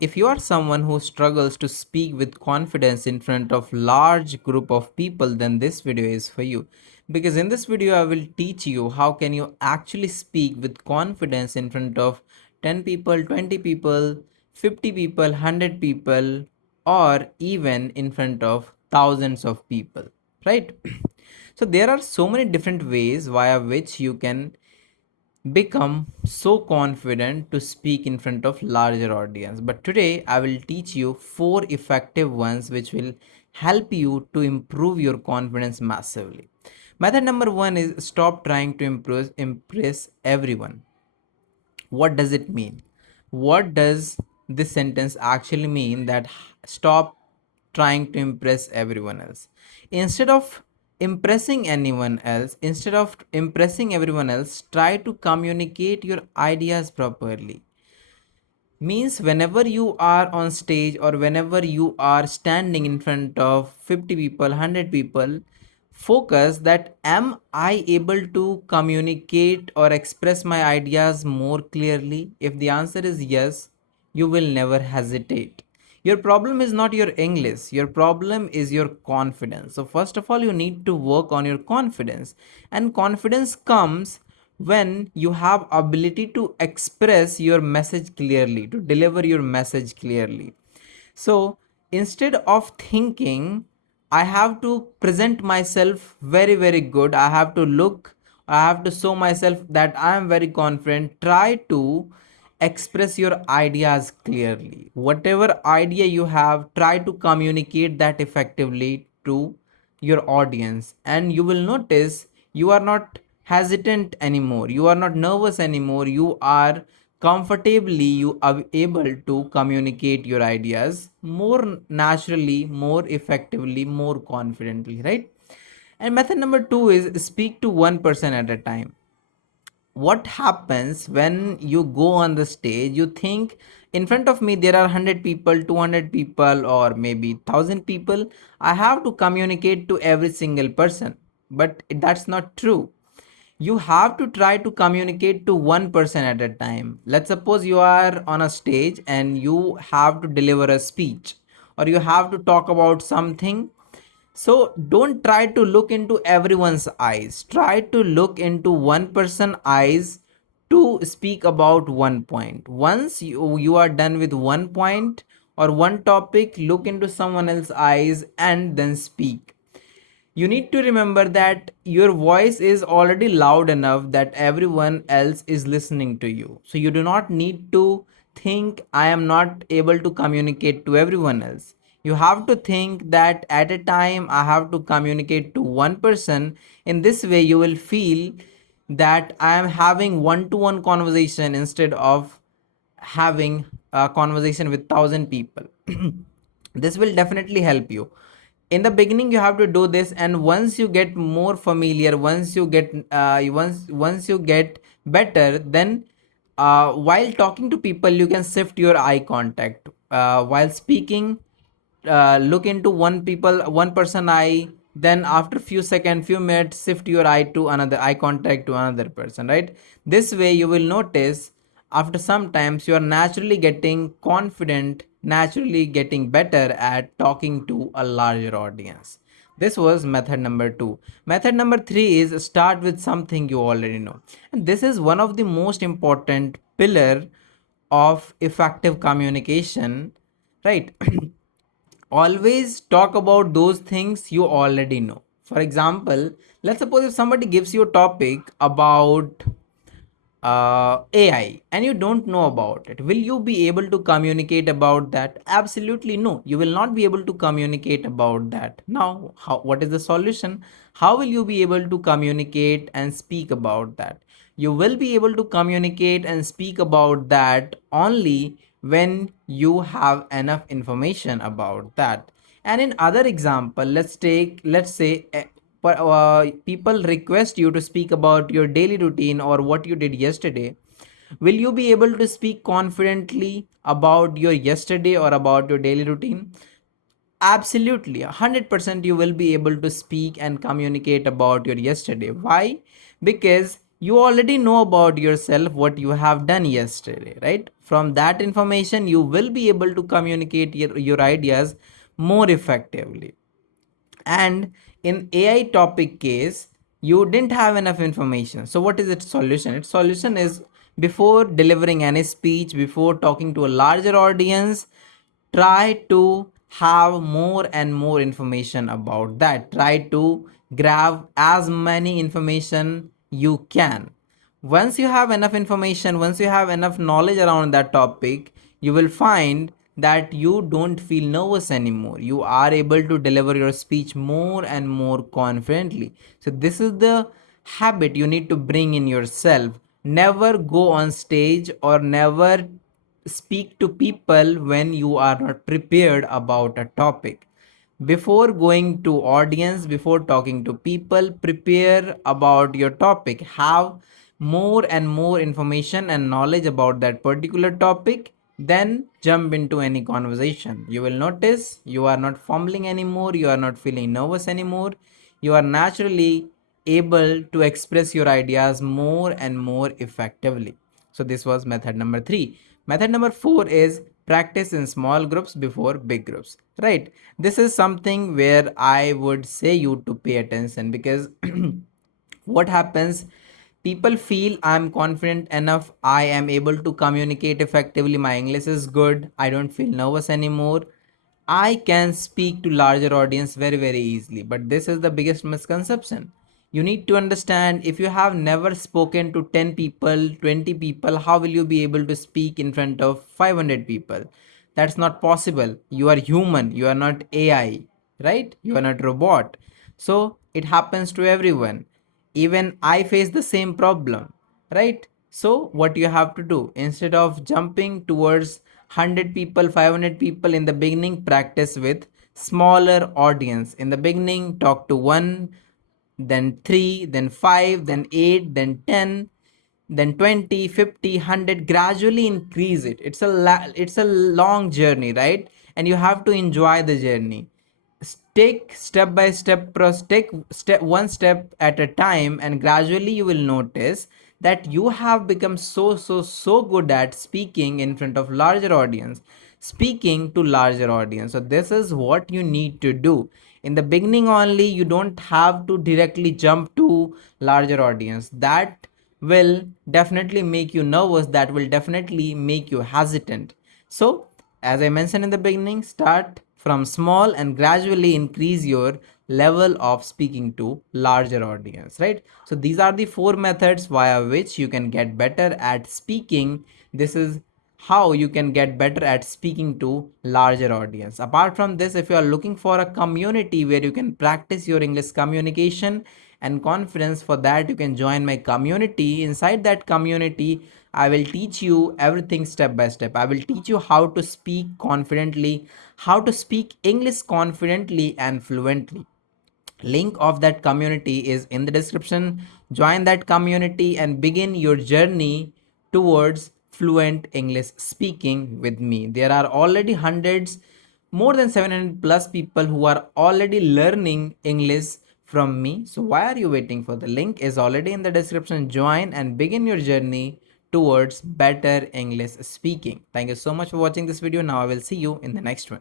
If you are someone who struggles to speak with confidence in front of large group of people, then this video is for you. Because in this video I will teach you how can you actually speak with confidence in front of 10 people, 20 people, 50 people, 100 people, or even in front of thousands of people, right? So there are so many different ways via which you can become so confident to speak in front of larger audience, but today I will teach you four effective ones which will help you to improve your confidence massively. Method number 1 is stop trying to impress everyone. What does it mean? What does this sentence actually mean, that stop trying to impress everyone else? Instead of impressing everyone else, try to communicate your ideas properly. Means whenever you are on stage or whenever you are standing in front of 50 people, 100 people, focus that am I able to communicate or express my ideas more clearly. If the answer is yes, you will never hesitate. Your problem is not your English, your problem is your confidence. So first of all, you need to work on your confidence, and confidence comes when you have ability to express your message clearly, to deliver your message clearly. So instead of thinking I have to present myself very very good, I have to show myself that I am very confident, try to express your ideas clearly. Whatever idea you have, try to communicate that effectively to your audience, and you will notice you are not hesitant anymore, you are not nervous anymore, you are comfortably, you are able to communicate your ideas more naturally, more effectively, more confidently, right? And method number 2 is speak to one person at a time. What happens when you go on the stage, you think in front of me there are 100 people, 200 people, or maybe 1000 people, I have to communicate to every single person. But that's not true. You have to try to communicate to one person at a time. Let's suppose you are on a stage and you have to deliver a speech, or you have to talk about something. So don't try to look into everyone's eyes. Try to look into one person's eyes to speak about one point. Once you are done with one point or one topic, look into someone else's eyes and then speak. You need to remember that your voice is already loud enough that everyone else is listening to you. So you do not need to think, I am not able to communicate to everyone else. You have to think that at a time I have to communicate to one person. In this way, you will feel that I am having one to one conversation instead of having a conversation with 1000 people. This will definitely help you. In the beginning you have to do this, and once you get more familiar, once you get better, then while talking to people you can shift your eye contact. While speaking, look into one person eye, then after few seconds, few minutes, shift your eye to another, eye contact to another person, right? This way you will notice after some times you are naturally getting confident, naturally getting better at talking to a larger audience. This was method number 2. Method number 3 is start with something you already know, and this is one of the most important pillar of effective communication, right? Always talk about those things you already know. For example, let's suppose if somebody gives you a topic about AI and you don't know about it, will you be able to communicate about that? Absolutely no, you will not be able to communicate about that. Now, what is the solution? How will you be able to communicate and speak about that? You will be able to communicate and speak about that only when you have enough information about that. And in other example, let's say people request you to speak about your daily routine or what you did yesterday. Will you be able to speak confidently about your yesterday or about your daily routine? Absolutely, 100% you will be able to speak and communicate about your yesterday. Why? Because You already know about yourself what you have done yesterday, right? From that information, you will be able to communicate your ideas more effectively. And in AI topic case, you didn't have enough information. So what is its solution? Its solution is, before delivering any speech, before talking to a larger audience, try to have more and more information about that. Try to grab as many information you can. Once you have enough information, once you have enough knowledge around that topic, you will find that you don't feel nervous anymore. You are able to deliver your speech more and more confidently. So this is the habit you need to bring in yourself. Never go on stage or never speak to people when you are not prepared about a topic. Before going to audience, before talking to people, prepare about your topic. Have more and more information and knowledge about that particular topic, then jump into any conversation. You will notice you are not fumbling anymore, you are not feeling nervous anymore. You are naturally able to express your ideas more and more effectively. So this was method number 3. Method number 4 is practice in small groups before big groups, right? This is something where I would say you to pay attention, because what happens, people feel I'm confident enough, I am able to communicate effectively, my English is good, I don't feel nervous anymore, I can speak to larger audience very easily. But this is the biggest misconception. You need to understand, if you have never spoken to 10 people, 20 people, how will you be able to speak in front of 500 people? That's not possible. You are human, you are not AI, right? You are not robot. So it happens to everyone. Even I face the same problem, right? So what you have to do, instead of jumping towards 100 people, 500 people in the beginning, practice with smaller audience. In the beginning, talk to one, then 3, then 5, then 8, then 10, then 20, 50, 100, gradually increase it. It's a long journey, right? And you have to enjoy the journey. Take step by step, take step one step at a time, and gradually you will notice that you have become so good at speaking in front of larger audience, speaking to larger audience. So this is what you need to do. In the beginning only, you don't have to directly jump to larger audience. That will definitely make you nervous, that will definitely make you hesitant. So as I mentioned in the beginning, start from small and gradually increase your level of speaking to larger audience, right? So these are the 4 methods via which you can get better at speaking. This is how you can get better at speaking to larger audience. Apart from this, if you are looking for a community where you can practice your English communication and confidence, for that you can join my community. Inside that community, I will teach you everything step by step. I will teach you how to speak confidently, how to speak English confidently and fluently. Link of that community is in the description. Join that community and begin your journey towards fluent English speaking with me. There are already hundreds, more than 700 plus people who are already learning English from me. So why are you waiting for? The link is already in the description. Join and begin your journey towards better English speaking. Thank you so much for watching this video. Now I will see you in the next one.